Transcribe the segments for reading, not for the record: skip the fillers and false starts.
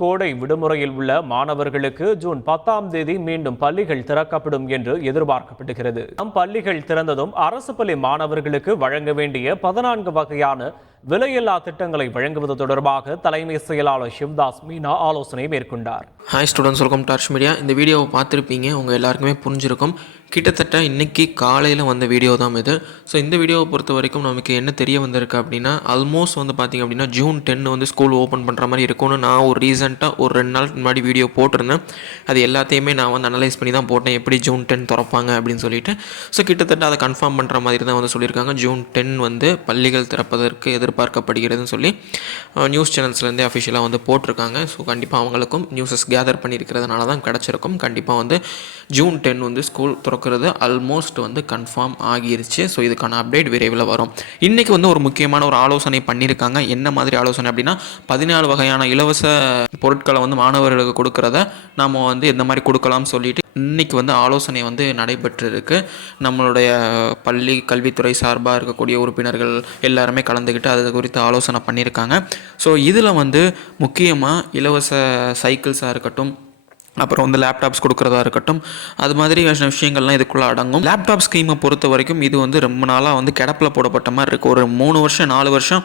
கோடை விடுமுறையில் உள்ள மாணவர்களுக்கு ஜூன் 10ஆம் தேதி மீண்டும் பள்ளிகள் திறக்கப்படும் என்று எதிர்பார்க்கப்படுகிறது. பள்ளிகள் திறந்ததும் அரசு பள்ளி மாணவர்களுக்கு வழங்க வேண்டிய 14 வகையான விலையில்லா திட்டங்களை வழங்குவது தொடர்பாக தலைமை செயலாளர் சிவ்தாஸ் மீனா ஆலோசனை மேற்கொண்டார். Hi students, welcome to arts media. இந்த வீடியோவை பார்த்துருப்பீங்க, உங்கள் எல்லாருக்குமே புரிஞ்சிருக்கும். கிட்டத்தட்ட இன்றைக்கி காலையில் வந்த வீடியோ தான் இது. ஸோ இந்த வீடியோவை பொறுத்த வரைக்கும் நமக்கு என்ன தெரிய வந்திருக்கு அப்படின்னா, ஆல்மோஸ்ட் வந்து பார்த்திங்க அப்படின்னா ஜூன் 10 வந்து ஸ்கூல் ஓப்பன் பண்ணுற மாதிரி இருக்கும்னு நான் ஒரு ரீசெண்டாக ஒரு 2 நாள் முன்னாடி வீடியோ போட்டிருந்தேன். அது எல்லாத்தையுமே நான் வந்து அனலைஸ் பண்ணி தான் போட்டேன், எப்படி ஜூன் 10 திறப்பாங்க அப்படின்னு சொல்லிட்டு. ஸோ கிட்டத்தட்ட அதை கன்ஃபார்ம் பண்ணுற மாதிரி தான் வந்து சொல்லியிருக்காங்க. ஜூன் 10 வந்து பள்ளிகள் திறப்பதற்கு எதிர்பார்க்கப்படுகிறதுன்னு சொல்லி நியூஸ் சேனல்ஸ்லேருந்தே அஃபிஷியலாக வந்து போட்டிருக்காங்க. ஸோ கண்டிப்பாக அவங்களுக்கும் நியூஸஸ் கேதர் பண்ணியிருக்கிறதுனால தான் கிடச்சிருக்கும். கண்டிப்பாக வந்து ஜூன் 10 வந்து ஸ்கூல் திறக்கிறது ஆல்மோஸ்ட் வந்து கன்ஃபார்ம் ஆகிருச்சு. ஸோ இதுக்கான அப்டேட் விரைவில் வரும். இன்றைக்கி வந்து ஒரு முக்கியமான ஒரு ஆலோசனை பண்ணியிருக்காங்க. என்ன மாதிரி ஆலோசனை அப்படின்னா, 14 வகையான இலவச பொருட்களை வந்து மாணவர்களுக்கு கொடுக்குறத நாம் வந்து எந்த மாதிரி கொடுக்கலாம்னு சொல்லிட்டு இன்றைக்கி வந்து ஆலோசனை வந்து நடைபெற்றிருக்கு. நம்மளுடைய பள்ளி கல்வித்துறை சார்பாக இருக்கக்கூடிய உறுப்பினர்கள் எல்லாருமே கலந்துக்கிட்டு அது குறித்து ஆலோசனை பண்ணியிருக்காங்க. ஸோ இதில் வந்து முக்கியமாக இலவச சைக்கிள்ஸாக இருக்கட்டும், அப்புறம் வந்து லேப்டாப்ஸ் கொடுக்குறதா இருக்கட்டும், அது மாதிரி விஷயங்கள்லாம் இதுக்குள்ளே அடங்கும். லேப்டாப் ஸ்கீமை பொறுத்த வரைக்கும் இது வந்து ரொம்ப நாளாக வந்து கிடப்பில் போடப்பட்ட மாதிரி இருக்குது. ஒரு 3 வருஷம் 4 வருஷம்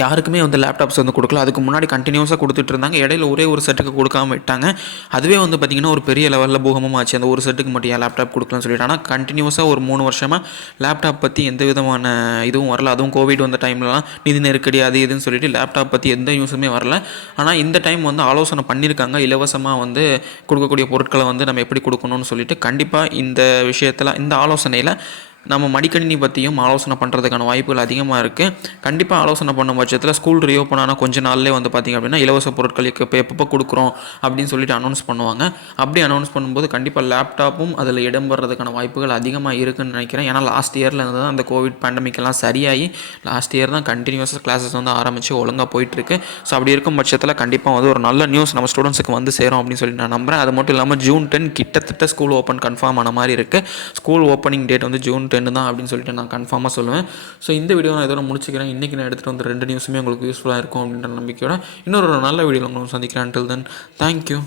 யாருக்குமே வந்து லேப்டாப்ஸ் வந்து கொடுக்கல. அதுக்கு முன்னாடி கண்டினியூஸாக கொடுத்துட்டு இருந்தாங்க. இடையில ஒரே ஒரு செட்டுக்கு கொடுக்காம விட்டாங்க. அதுவே வந்து பார்த்திங்கன்னா ஒரு பெரிய லெவலில் பூகமாக ஆச்சு. அந்த ஒரு செட்டுக்கு மட்டும் ஏன் லேப்டாப் கொடுக்கலன்னு சொல்லிட்டு. ஆனால் கண்டினியூஸாக ஒரு 3 வருஷமாக லேப்டாப் பற்றி எந்த விதமான இதுவும் வரல. அதுவும் கோவிட் வந்த டைம்லலாம் நிதி நெருக்கடி அது இதுன்னு சொல்லிட்டு லேப்டாப் பற்றி எந்த நியூஸுமே வரல. ஆனால் இந்த டைம் வந்து ஆலோசனை பண்ணியிருக்காங்க. இலவசமாக வந்து கொடுக்கக்கூடிய பொருட்களை வந்து நம்ம எப்படி கொடுக்கணும்னு சொல்லிட்டு. கண்டிப்பாக இந்த விஷயத்தில், இந்த ஆலோசனையில் நம்ம மடிக்கணினி பற்றியும் ஆலோசனை பண்ணுறதுக்கான வாய்ப்புகள் அதிகமாக இருக்குது. கண்டிப்பாக ஆலோசனை பண்ணும் பட்சத்தில் ஸ்கூல் ரீஓப்பன் ஆனால் கொஞ்ச நாள்லேயே வந்து பார்த்திங்க அப்படின்னா இலவச பொருட்களுக்கு எப்போ கொடுக்குறோம் அப்படின்னு சொல்லிட்டு அனௌன்ஸ் பண்ணுவாங்க. அப்படி அனௌன்ஸ் பண்ணும்போது கண்டிப்பாக லேப்டாப்பும் அதில் இடம் வர்றதுக்கான வாய்ப்புகள் அதிகமாக இருக்குதுன்னு நினைக்கிறேன். ஏன்னா லாஸ்ட் இயரில் இருந்து தான் அந்த கோவிட் பேண்டமிக்கெல்லாம் சரியாகி லாஸ்ட் இயர் தான் கண்டினியூஸாக கிளாஸஸ் வந்து ஆரம்பித்து ஒழுங்காக போயிட்டுருக்கு. ஸோ அப்படி இருக்கும் பட்சத்தில் கண்டிப்பாக வந்து ஒரு நல்ல நியூஸ் நம்ம ஸ்டூடெண்ட்ஸுக்கு வந்து சேரும் அப்படின்னு சொல்லி நான் நம்புகிறேன். அது மட்டும் இல்லாமல் ஜூன் 10 கிட்டத்தட்ட ஸ்கூல் ஓப்பன் கன்ஃபார்ம் ஆன மாதிரி இருக்குது. ஸ்கூல் ஓப்பனிங் டேட் வந்து ஜூன் 10 தான் அப்படின்னு சொல்லிட்டு நான் கன்ஃபார்மாக சொல்லுவேன். ஸோ இந்த வீடியோ நான் இதோட முடிச்சுக்கிறேன். இன்றைக்கி நான் எடுத்துகிட்டு வந்து 2 நியூஸுமே உங்களுக்கு யூஸ்ஃபுல்லாக இருக்கும் அப்படின்ற நம்பிக்கையோட இன்னொரு நல்ல வீடியோவில் உங்களுக்கு சந்திக்கிறேன். until then, thank you.